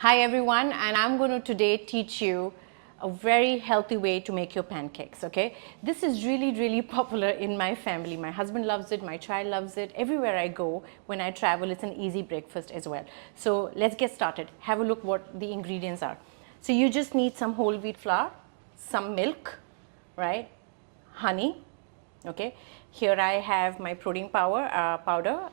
Hi everyone, and I'm going to today teach you a very healthy way to make your pancakes, okay? This is really popular in my family. My husband loves it, my child loves it. Everywhere I go, when I travel, it's an easy breakfast as well. So let's get started. Have a look what the ingredients are. So you just need some whole wheat flour, some milk, right? Honey, okay? Here I have my protein powder.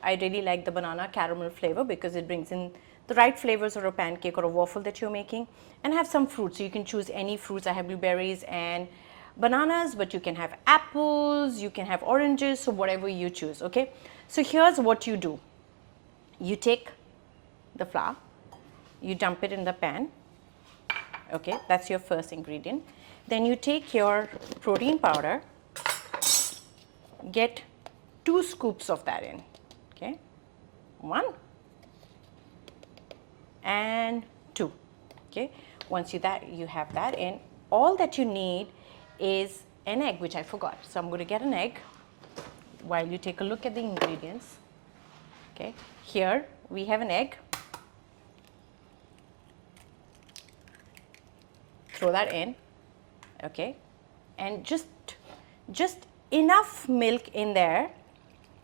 I really like the banana caramel flavor because it brings in the right flavors for a pancake or a waffle that you're making. And have some fruits, so you can choose any fruits. I have blueberries and bananas, but you can have apples, you can have oranges, so whatever you choose, okay? So here's what you do. You take the flour, you dump it in the pan, okay? That's your first ingredient. Then you take your protein powder, get 2 scoops of that in, okay? 1 and 2, okay? Once you have that in, all that you need is an egg, which I forgot. So I'm going to get an egg while you take a look at the ingredients, okay? Here we have an egg. Throw that in, okay? And just enough milk in there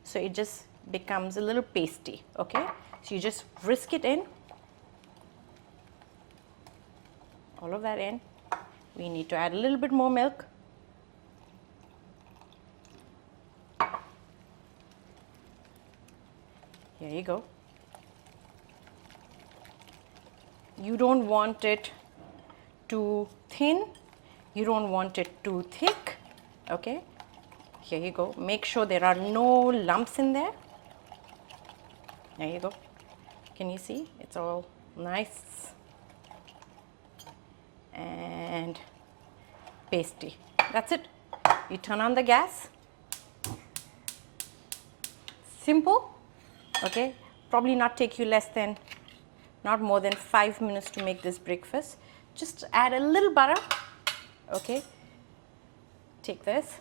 so it just becomes a little pasty, okay? So you just whisk it in, all of that in. We need to add a little bit more milk. Here you go. You don't want it too thin, you don't want it too thick, okay? Here you go. Make sure there are no lumps in there. There you go. Can you see? It's all nice and pasty. That's it. You turn on the gas. Simple, okay? Probably not take you not more than 5 minutes to make this breakfast. Just add a little butter, okay? Take this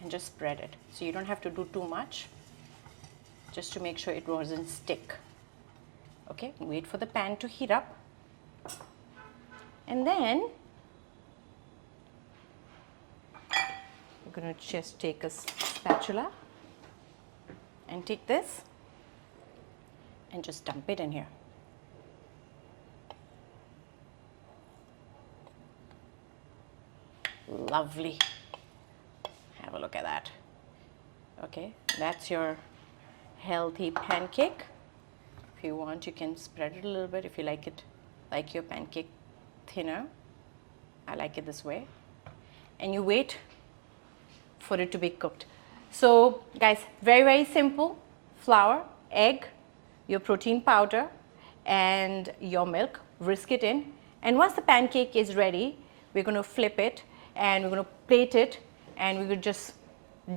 and just spread it. So you don't have to do too much, just to make sure it doesn't stick, okay? Wait for the pan to heat up. And then we're going to just take a spatula and take this and just dump it in here. Lovely. Have a look at that. Okay, that's your healthy pancake. If you want, you can spread it a little bit if you like your pancake thinner. I like it this way. And you wait for it to be cooked. So guys, very simple. Flour, egg, your protein powder, and your milk. Whisk it in. And once the pancake is ready, we're going to flip it and we're going to plate it, and we're going to just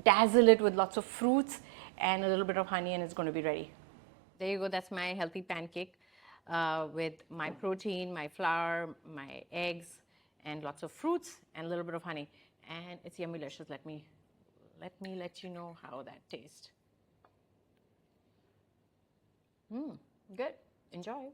dazzle it with lots of fruits and a little bit of honey, and it's going to be ready. There you go. That's my healthy pancake with my protein, my flour, my eggs, and lots of fruits and a little bit of honey. And it's yummy delicious. Let me let you know how that tastes. Good. Enjoy.